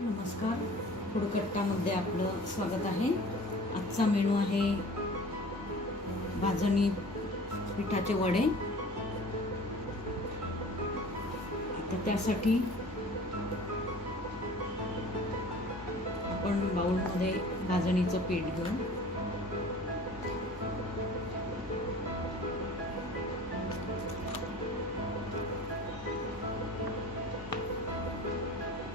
नमस्कार, फूडकट्टामध्ये आपलं स्वागत आहे। आजचा मेनू आहे भाजणी पिठाचे वडे। आता त्यासाठी आपण बाउलमध्ये भाजणीचं पीठ घेऊ।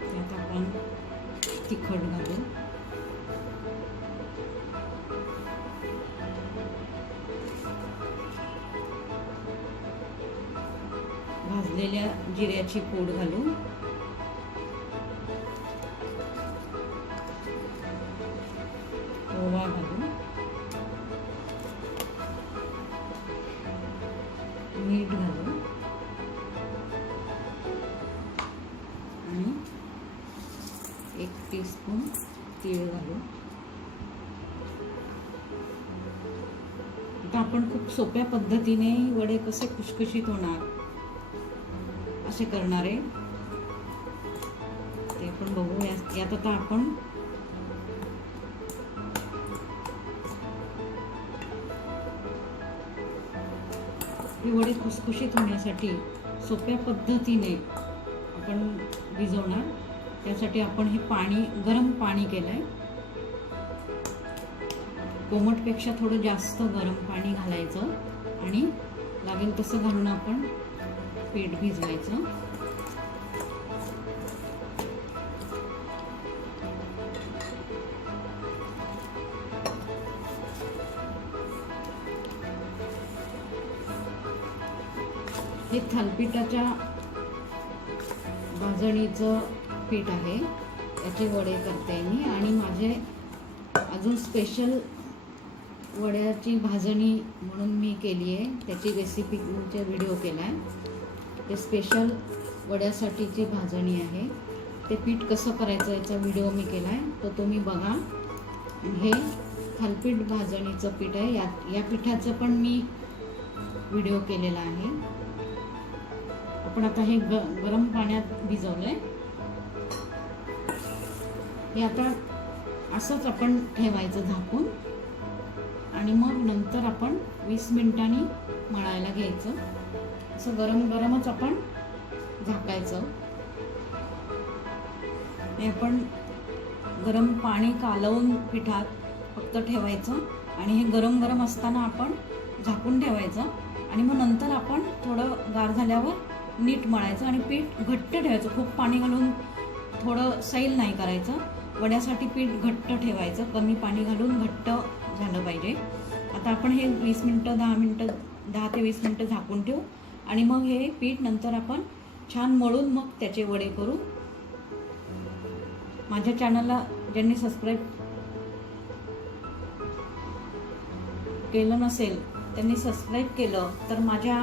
त्यात आपण तिखट घालू, भाजलेल्या जिऱ्याची पूड घालू, ओवा घालू, मीठ घालू आणि 1 टीस्पून तीळ घालू। आता आपण खूप सोप्या पद्धतीने वडे कसे खुशखुशीत होणार असे करणार आहे ते आपण बघू। यात आता आपण हे वडे खुसखुशीत होण्यासाठी सोप्या पद्धतीने आपण भिजवणार। त्यासाठी आपण हे गरम पाणी केलंय। कोमटपेक्षा थोडं जास्त गरम पाणी घालायचं आणि लागेल तसं घालून आपण पीठ भिजवायचं। हे थालीपीठाच्या भाजणीचं पीठ आहे, याचे वडे करते मी। आणि माझे अजून स्पेशल वड्याची भाजणी म्हणून मी केली आहे, त्याची रेसिपीचा व्हिडिओ केला आहे। ते स्पेशल वड्यासाठीची भाजणी आहे। ते पीठ कसं करायचं याचा व्हिडिओ मी केला आहे, तो तुम्ही बघा। हे थालीपीठ भाजणीचं पीठ आहे, या पिठाचं पण मी व्हिडिओ केलेला आहे। आपण आता हे गरम पाण्यात भिजवलंय। हे आता असंच आपण ठेवायचं झाकून आणि मग नंतर आपण 20 मिनिटांनी मळायला घ्यायचं। असं गरम गरमच आपण झाकायचं। हे आपण गरम पाणी कालवून पिठात फक्त ठेवायचं आणि हे गरम गरम असताना आपण झाकून ठेवायचं आणि मग नंतर आपण थोडं गार झाल्यावर नीट मळायचं आणि पीठ घट्ट ठेवायचं। खूप पाणी घालून थोडं सैल नाही करायचं। वड्यासाठी पीठ घट्ट ठेवायचं, कमी पाणी घालून घट्ट झालं पाहिजे। आता आपण हे 10 ते 20 मिनिटं झाकून ठेवू आणि मग हे पीठ नंतर आपण छान मळून मग त्याचे वडे करू। माझ्या चॅनलला ज्यांनी सबस्क्राईब केलं नसेल त्यांनी सबस्क्राईब केलं तर माझ्या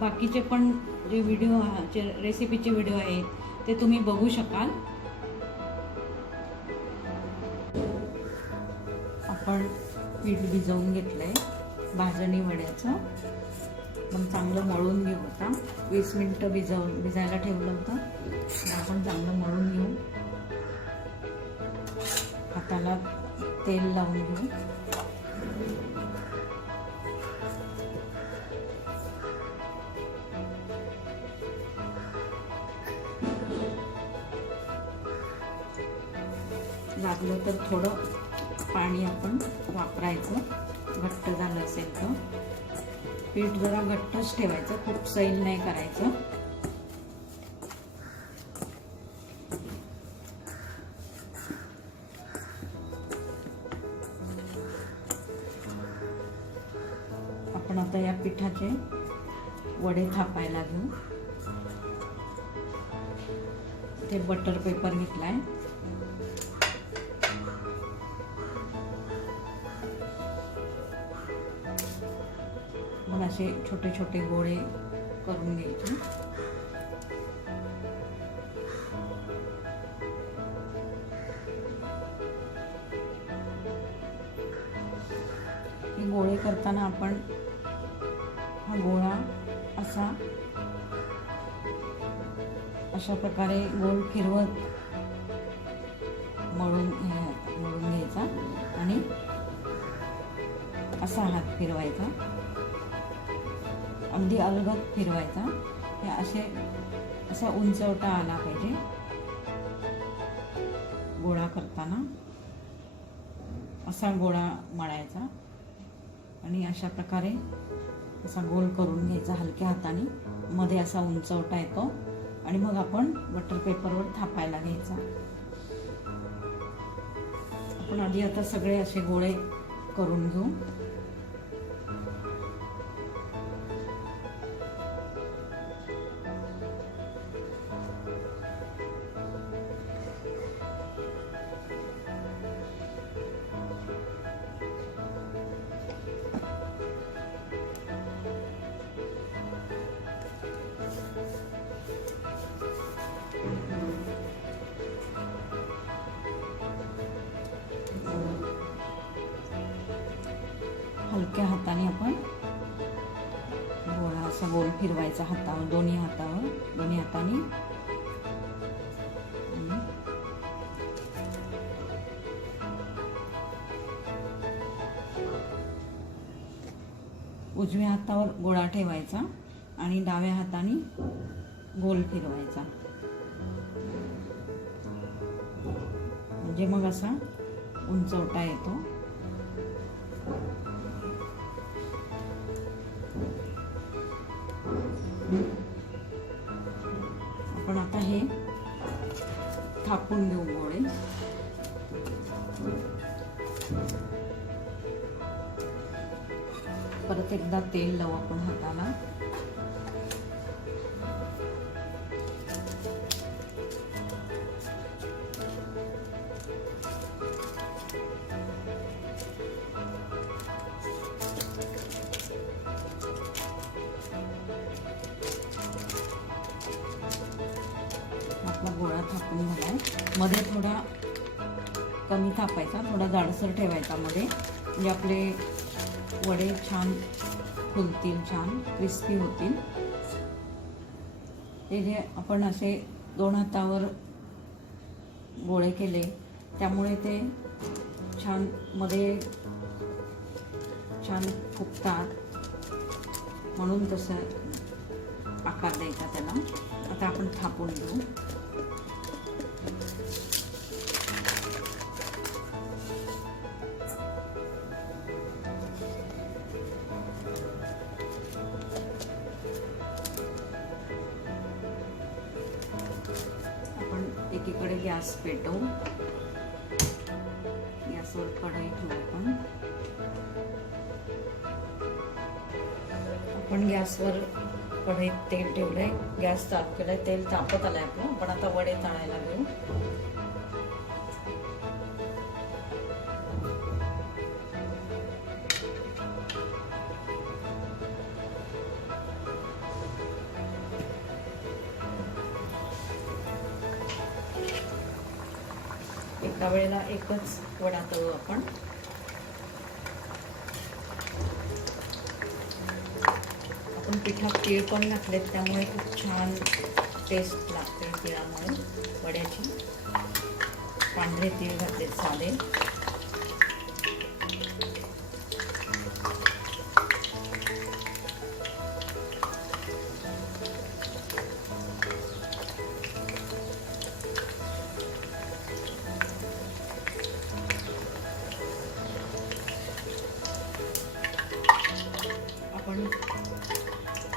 बाकीचे पण जे रेसिपीचे व्हिडिओ आहेत ते तुम्ही बघू शकाल। आपण पीठ भिजवून घेतलंय भाजणी वड्याचं, पण चांगलं मळून घेऊ। आता 20 मिनिटं भिजायला ठेवलं होतं, आपण चांगलं मळून घेऊ। हाताला तेल लावून घेऊ। लागलं तर थोडं पाणी आपण वापरायचं, घट्ट झालं असेल तर। पीठ जरा घट्टच ठेवायचं, खूप सैल नाही करायचं। आपण आता या पिठाचे वडे थापायला घेऊ। ते बटर पेपर घेतलाय, मग असे छोटे छोटे गोळे करून घ्यायचे। हे गोळे करताना आपण हा गोळा अशा प्रकारे गोल फिरवत मळून घ्यायचा आणि असा हात फिरवायचा, अगदी अलगद फिरवायचा. हे असा उंचवटा आला पाहिजे गोळा करताना. असा गोळा मळायचा आणि अशा प्रकारे असा गोल करून घ्यायचा हलक्या हाताने. मध्ये असा उंचवटा येतो आणि मग आपण बटर पेपरवर थापायला घ्यायचा. आपण आधी आता सगळे असे गोळे करून घेऊ. हलक्या हाताने आपण गोळा असा गोल फिरवायचा हातावर, दोन्ही हाताने. उजव्या हातावर गोळा ठेवायचा आणि डाव्या हाताने गोल फिरवायचा. म्हणजे मग असा उंचवटा येतो. आपण आता हे थापून घेऊ गोळे. परत एकदा तेल लावू आपण हाताला. आपला गोळा थापून झालाय. मध्ये थोडा कमी थापायचा, थोडा जाडसर ठेवायचा मध्ये, म्हणजे आपले वडे छान फुलतील, छान क्रिस्पी होतील. ते जे आपण असे दोन हातावर गोळे केले त्यामुळे ते छान मध्ये छान फुगतात, म्हणून तसं आकार द्यायचा त्याला. आता आपण थापून घेऊ. एकीकडे गॅस पेटवू. गॅसवर कढई ठेवू. आपण गॅसवर कढईत तेल ठेवलंय, गॅस चालू केलाय, तेल तापत आलंय आपलं. आपण आता वडे तळायला घेऊ. एका वेळेला एकच वडा तळू आपण. आपण पिठात तीळ पण घातलेत त्यामुळे खूप छान टेस्ट लागते तिळामुळे वड्याची. पांढरे तीळ घातलेत साधे.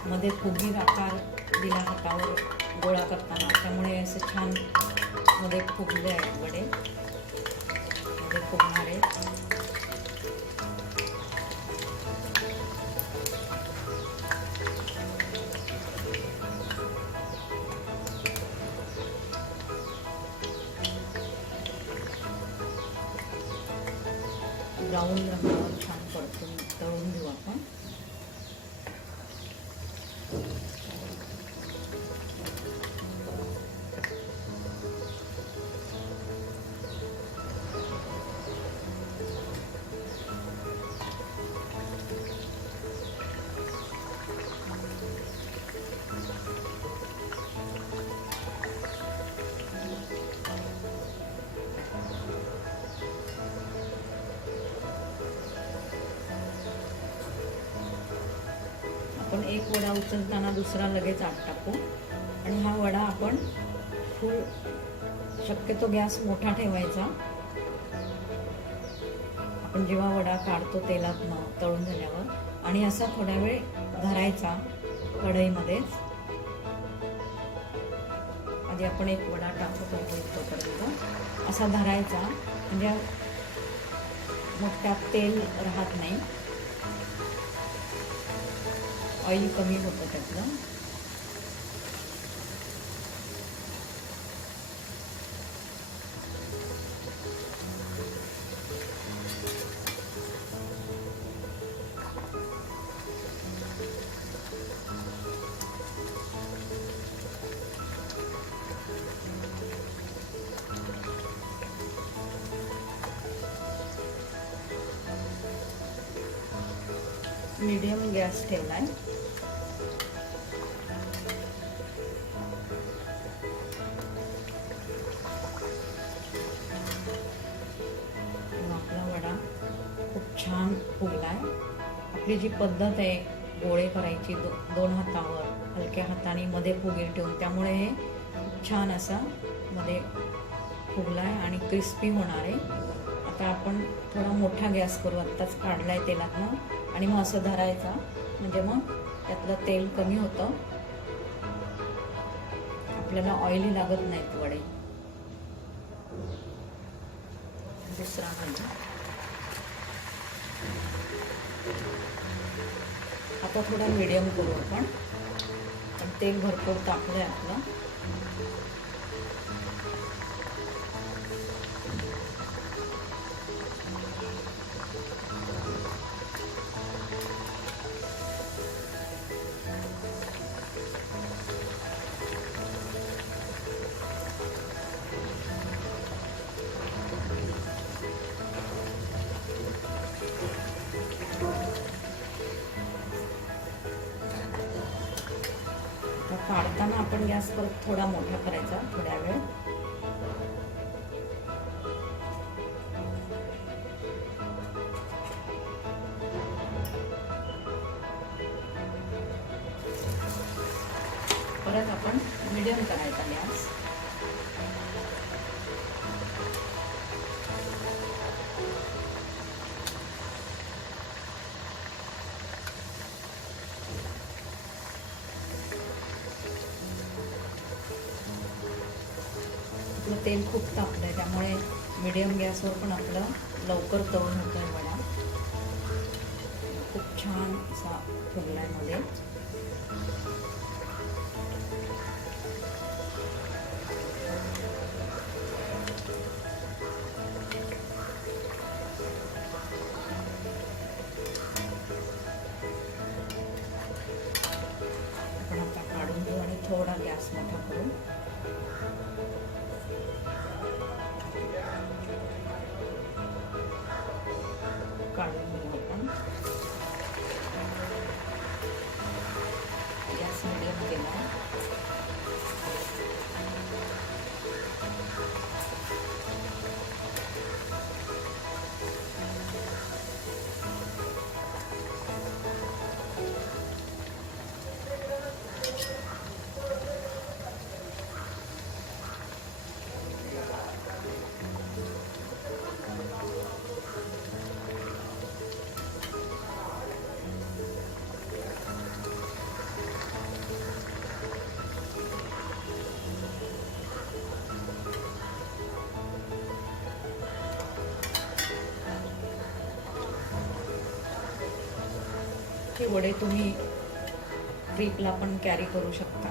मध्ये फुगीर आकार दिला हातावर गोळा करताना, त्यामुळे असं छान मध्ये फुगले आहेत वडे, मध्ये फुगणारे. ब्राऊन रंगावर छान परतून तळून घेऊ आपण. एक वडा उचलताना दुसरा लगेच आत टाकू आणि हा वडा आपण फुल, शक्यतो गॅस मोठा ठेवायचा. आपण जेव्हा वडा काढतो तेलात तळून झाल्यावर, आणि असा थोडा वेळ धरायचा कढईमध्येच. आधी आपण एक वडा टाकतो तोपर्यंत असा धरायचा, म्हणजे मोठ्यात तेल राहत नाही, ऑइल कमी होतं त्यातलं. मीडियम गॅस ठेवलाय. आपला वडा खूप छान फुगलाय. आपली जी पद्धत आहे गोळे करायची, दोन हातावर हलक्या हाताने मध्ये फुगे ठेवून, त्यामुळे हे खूप छान असा मध्ये फुगलाय आणि क्रिस्पी होणार आहे. आता आपण थोडा मोठा गॅस करू. आत्ताच काढलाय तेलातनं, आणि मग असं धरायचा, म्हणजे मग त्यातलं तेल कमी होतं, आपल्याला ऑइली लागत नाहीत वडे. दुसरा भाजी आता थोडा मीडियम करू आपण, पण तेल भरपूर टाकलंय आपलं. काढताना आपण गॅस परत थोडा मोठा करायचा थोड्या वेळ. परत आपण मीडियम करायचा गॅस. आपलं तेल खूप तापलंय, त्यामुळे मीडियम गॅसवर पण आपलं लवकर तळून होतोय वडा. खूप छान असा फुगलाय मध्ये. आपण आता काढून घेऊ आणि थोडा गॅस मोठा करू. काढून घेऊ आपण. गॅस मीडियम केला. हे वडे तुम्ही ट्रिपला पण कॅरी करू शकता.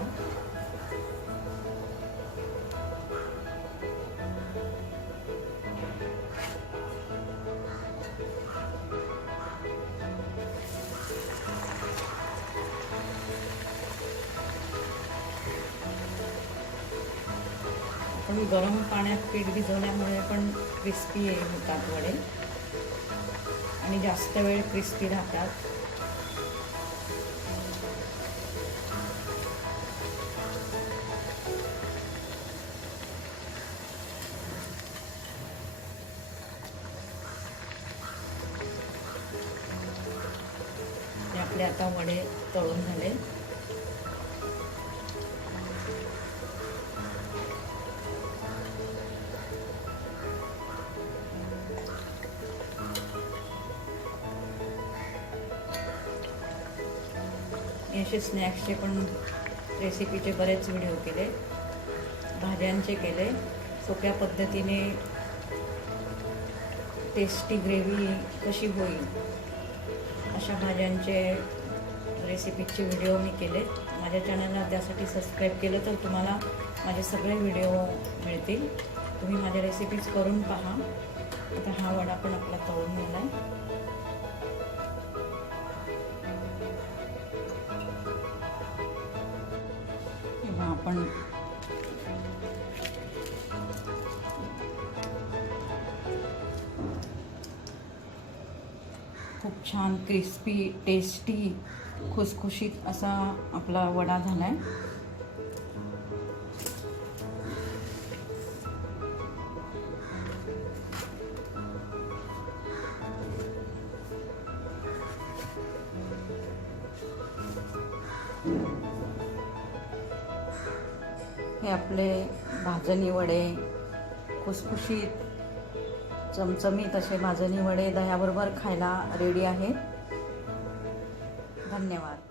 आपण गरम पाण्यात पीठ भिजवल्यामुळे पण क्रिस्पी होतात वडे आणि जास्त वेळ क्रिस्पी राहतात. आपले आता वडे तळून झाले. असे स्नॅक्सचे पण रेसिपीचे बरेच व्हिडिओ केले, भाज्यांचे केले. सोप्या पद्धतीने टेस्टी ग्रेव्ही कशी होईल अशा भाज्यांचे रेसिपीचे व्हिडिओ मी केले. माझ्या चॅनलला त्यासाठी सबस्क्राईब केलं तर तुम्हाला माझे सगळे व्हिडिओ मिळतील. तुम्ही माझ्या रेसिपीज करून पहा. आता हा वडा पण आपला तळून झाला आहे. आपण खूप छान क्रिस्पी, टेस्टी, खुसखुशीत असा आपला वडा झालाय. हे आपले भाजणी वडे, खुसखुशीत चमचमीत असे भाजणी वडे दह्याबरोबर खायला रेडी आहेत. धन्यवाद.